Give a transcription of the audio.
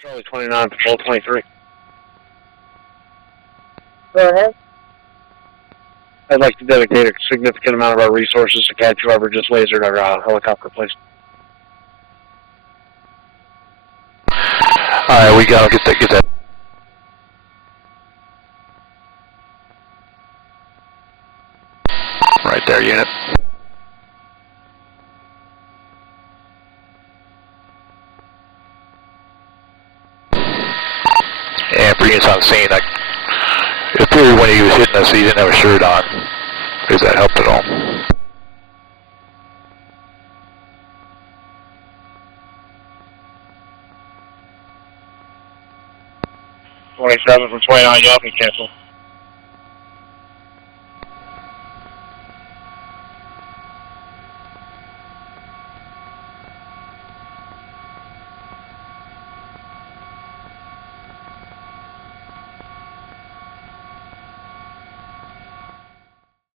Charlie 29, Patrol 23. Go ahead. I'd like to dedicate a significant amount of our resources to catch whoever just lasered our helicopter, please. Alright, we gotta get that. Right there, unit. And for units on scene, it appeared when he was hitting us, he didn't have a shirt on. Does that help at all? 27 from 29, you help me cancel.